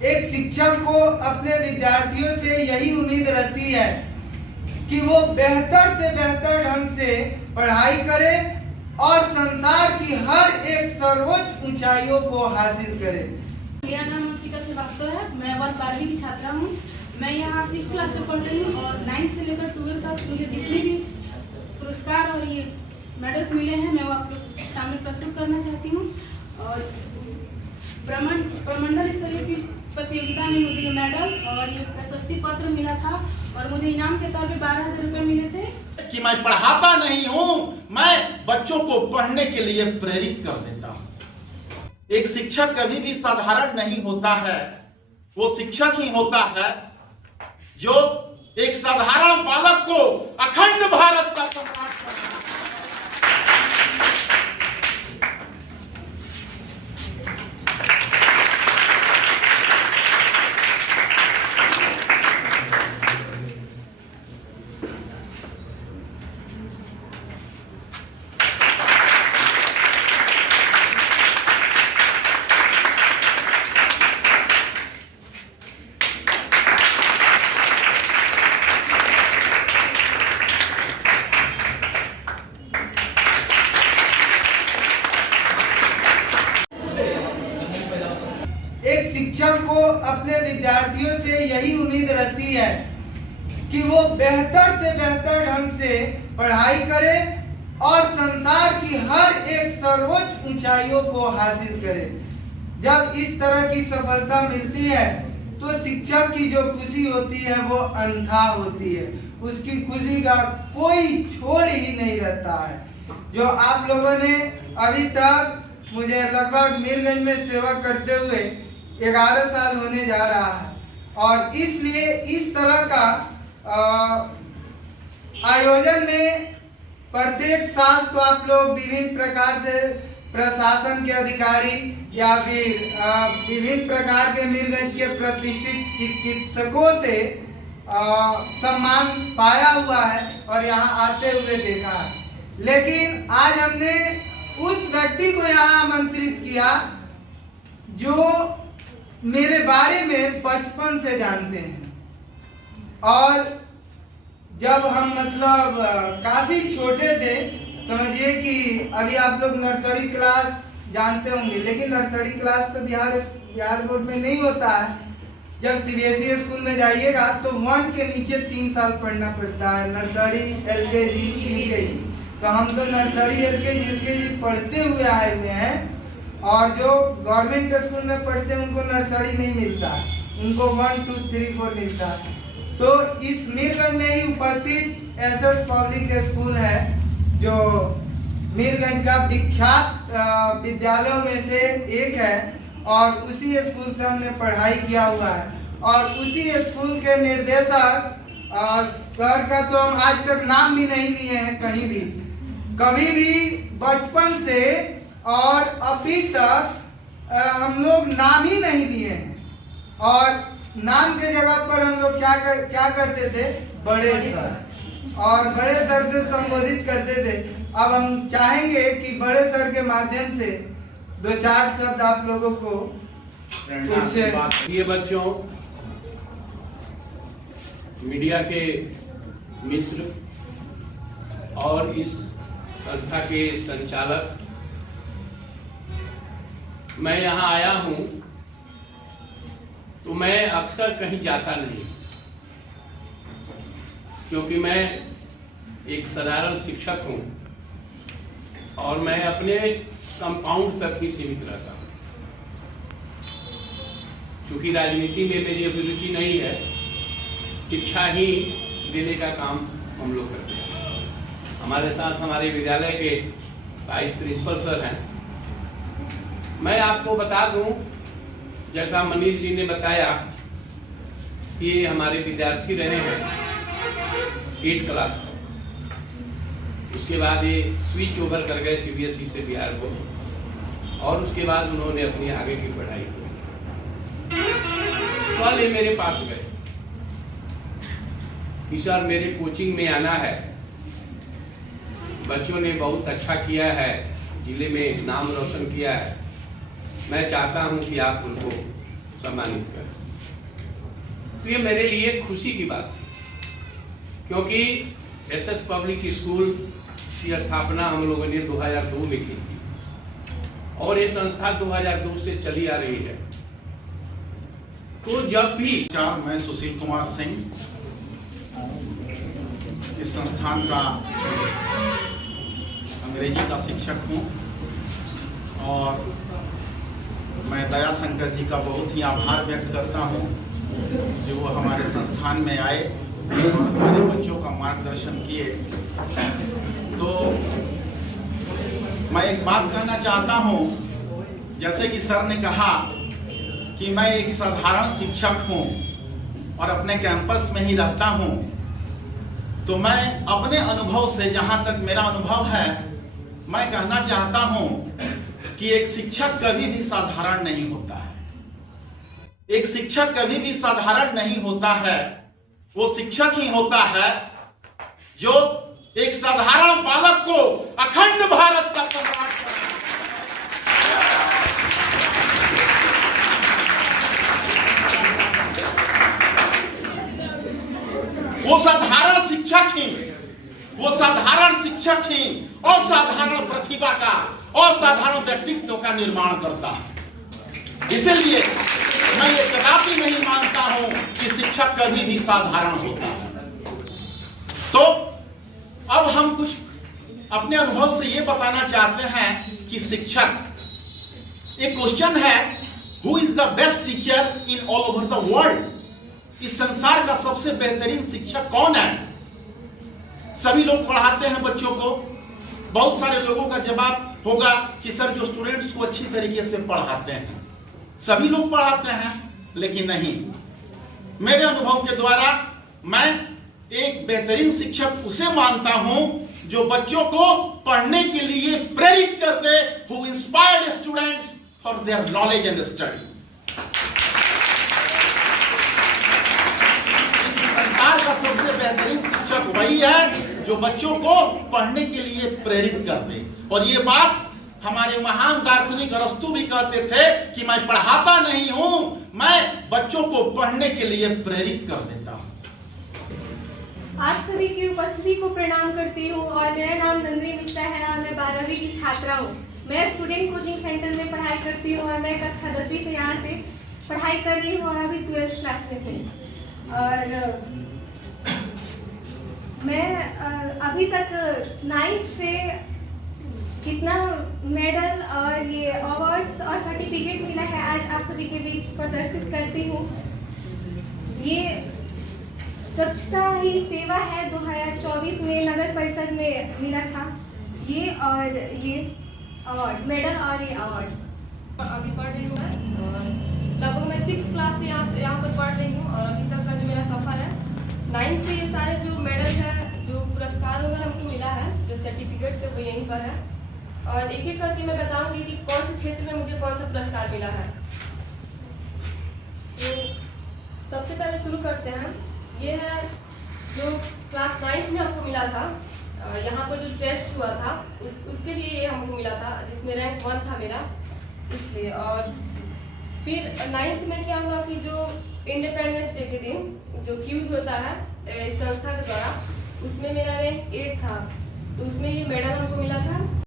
एक शिक्षक को अपने विद्यार्थियों से यही उम्मीद रहती है कि वो बेहतर से बेहतर ढंग से पढ़ाई करे और संसार की हर एक सर्वोच्च ऊंचाइयों को हासिल करे। मेरा नाम अंशिका श्रीवास्तव है। मैं वर्ग 12वीं की छात्रा हूँ। मैं यहाँ 6th क्लास से पढ़ रही हूँ और 9th से लेकर 12th तक मुझे जितने भी पुरस्कार और ये मेडल्स मिले हैं मैं वो आप लोग के सामने प्रस्तुत करना चाहती हूँ। और प्रमंडल स्तरीय की प्रतियोगिता में मुझे ये मेडल और ये प्रशस्ति पत्र मिला था और मुझे इनाम के तौर पे 12,000 रुपये मिले थे। कि मैं पढ़ाता नहीं हूँ, मैं बच्चों को पढ़ने के लिए प्रेरित कर देता हूँ। एक शिक्षक कभी भी साधारण नहीं होता है, वो शिक्षक ही होता है जो एक साधारण बालक को अखंड भारत का सम्राट करता है। एक शिक्षक को अपने विद्यार्थियों से यही उम्मीद रहती है कि वो बेहतर से बेहतर ढंग से पढ़ाई करे और संसार की हर एक सर्वोच्च ऊंचाइयों को हासिल करे। जब इस तरह की सफलता मिलती है तो शिक्षक की जो खुशी होती है वो अनथा होती है, उसकी खुशी का कोई छोड़ ही नहीं रहता है। जो आप लोगों ने अभी तक मुझे लगभग मीरगंज में सेवा करते हुए 11 साल होने जा रहा है और इसलिए इस तरह का आयोजन में प्रत्येक साल तो आप लोग विभिन्न प्रकार से प्रशासन के अधिकारी या फिर विभिन्न प्रकार के मीरगंज के प्रतिष्ठित चिकित्सकों से सम्मान पाया हुआ है और यहाँ आते हुए देखा है। लेकिन आज हमने उस व्यक्ति को यहाँ आमंत्रित किया जो मेरे बारे में बचपन से जानते हैं और जब हम मतलब काफी छोटे थे, समझिए कि अभी आप लोग नर्सरी क्लास जानते होंगे, लेकिन नर्सरी क्लास तो बिहार बोर्ड में नहीं होता है। जब सीबीएसई स्कूल में जाइएगा तो 1 के नीचे 3 साल पढ़ना पड़ता है, नर्सरी एलकेजी यूकेजी। तो हम तो नर्सरी एलकेजी यूकेजी पढ़ते हुए आए हुए हैं और जो गवर्नमेंट स्कूल में पढ़ते हैं उनको नर्सरी नहीं मिलता, उनको 1 2 3 4 मिलता है। तो इस मीरगंज में ही उपस्थित एसएस पब्लिक स्कूल है जो मीरगंज का विख्यात विद्यालयों में से एक है और उसी स्कूल से हमने पढ़ाई किया हुआ है और उसी स्कूल के निर्देशक सर का तो हम आज तक नाम भी नहीं लिए हैं कहीं भी, कभी भी बचपन से और अभी तक हम लोग नाम ही नहीं दिए हैं और नाम के जगह पर हम लोग क्या करते थे, बड़े सर, और बड़े सर से संबोधित करते थे। अब हम चाहेंगे कि बड़े सर के माध्यम से 2-4 शब्द आप लोगों को कुछ। ये बच्चों, मीडिया के मित्र और इस संस्था के संचालक, मैं यहाँ आया हूँ तो मैं अक्सर कहीं जाता नहीं क्योंकि मैं एक साधारण शिक्षक हूँ और मैं अपने कंपाउंड तक ही सीमित रहता हूँ। क्योंकि राजनीति में मेरी अभिरुचि नहीं है, शिक्षा ही देने का काम हम लोग करते हैं। हमारे साथ हमारे विद्यालय के वाइस प्रिंसिपल सर हैं। मैं आपको बता दूं, जैसा मनीष जी ने बताया कि ये हमारे विद्यार्थी रहे हैं 8 क्लास तक, उसके बाद ये स्विच ओवर कर गए सीबीएसई से बिहार बोर्ड और उसके बाद उन्होंने अपनी आगे की पढ़ाई की। कल ये मेरे पास गए कि सर मेरे कोचिंग में आना है, बच्चों ने बहुत अच्छा किया है, जिले में नाम रोशन किया है, मैं चाहता हूं कि आप उनको सम्मानित करें। तो ये मेरे लिए खुशी की बात थी, क्योंकि एसएस पब्लिक स्कूल की स्थापना हम लोगों ने 2002 में की थी और ये संस्था 2002 से चली आ रही है। तो जब भी मैं सुशील कुमार सिंह इस संस्थान का अंग्रेजी का शिक्षक हूँ और मैं दया शंकर जी का बहुत ही आभार व्यक्त करता हूँ जो वो हमारे संस्थान में आए और हमारे बच्चों का मार्गदर्शन किए। तो मैं एक बात कहना चाहता हूँ, जैसे कि सर ने कहा कि मैं एक साधारण शिक्षक हूँ और अपने कैंपस में ही रहता हूँ, तो मैं अपने अनुभव से, जहाँ तक मेरा अनुभव है, मैं कहना चाहता हूँ कि एक शिक्षक कभी भी साधारण नहीं होता है। एक शिक्षक कभी भी साधारण नहीं होता है। वो शिक्षक ही होता है जो एक साधारण बालक को अखंड भारत का सम्राट बनाए। वो साधारण शिक्षक ही असाधारण प्रतिभा का, असाधारण व्यक्तित्व का निर्माण करता है। इसलिए मैं ये कदापि नहीं मानता हूं कि शिक्षक कभी भी साधारण होता है। तो अब हम कुछ अपने अनुभव से ये बताना चाहते हैं कि शिक्षक, एक क्वेश्चन है, who is the best teacher in all over the world? इस संसार का सबसे बेहतरीन शिक्षक कौन है? सभी लोग पढ़ाते हैं बच्चों को। बहुत सारे लोगों का जवाब होगा कि सर जो स्टूडेंट्स को अच्छी तरीके से पढ़ाते हैं, सभी लोग पढ़ाते हैं, लेकिन नहीं। मेरे अनुभव के द्वारा मैं एक बेहतरीन शिक्षक उसे मानता हूं जो बच्चों को पढ़ने के लिए प्रेरित करते, who inspired students for their knowledge and study. संसार का सबसे बेहतरीन शिक्षक वही है जो बच्चों को पढ़ने के लिए प्रेरित करते। और ये बात हमारे महान दार्शनिक अरस्तु भी कहते थे कि मैं पढ़ाता नहीं हूं, मैं बच्चों को पढ़ने के लिए प्रेरित कर देता हूं। आप सभी की उपस्थिति को प्रणाम करती हूँ और मेरा नाम नंदिनी मिश्रा है और मैं 12वीं की छात्रा हूँ। मैं स्टूडेंट कोचिंग सेंटर में पढ़ाई करती हूँ और मैं कक्षा 10वीं से यहाँ से पढ़ाई कर रही हूँ और अभी 12th क्लास में हूँ। और मैं अभी तक 9th से कितना मेडल और ये अवार्ड्स और सर्टिफिकेट मिला है आज आप सभी के बीच प्रदर्शित करती हूँ। ये स्वच्छता ही सेवा है 2024 में नगर परिषद में मिला था ये, और ये अवार्ड, मेडल और ये अवार्ड। अभी पढ़ रही हूँ मैं और लगभग मैं 6th क्लास से यहाँ पर पढ़ रही हूँ और अभी तक का जो मेरा सफ़र है 9th से ये सारे जो मेडल है, जो पुरस्कार वगैरह हमको मिला है, जो सर्टिफिकेट है वो यहीं पर है। और एक एक करके मैं बताऊंगी कि कौन से क्षेत्र में मुझे कौन सा पुरस्कार मिला है। तो सबसे पहले शुरू करते हैं। ये है जो क्लास 9th में हमको मिला था, यहाँ पर जो टेस्ट हुआ था उसके लिए ये हमको मिला था, जिसमें रैंक 1 था मेरा, इसलिए। और फिर 9th में क्या हुआ कि जो इंडिपेंडेंस डे के दिन जो क्यूज होता है इस संस्था के द्वारा, उसमें मेरा रैंक 8 था, तो उसमें ये मेडल हमको मिला था।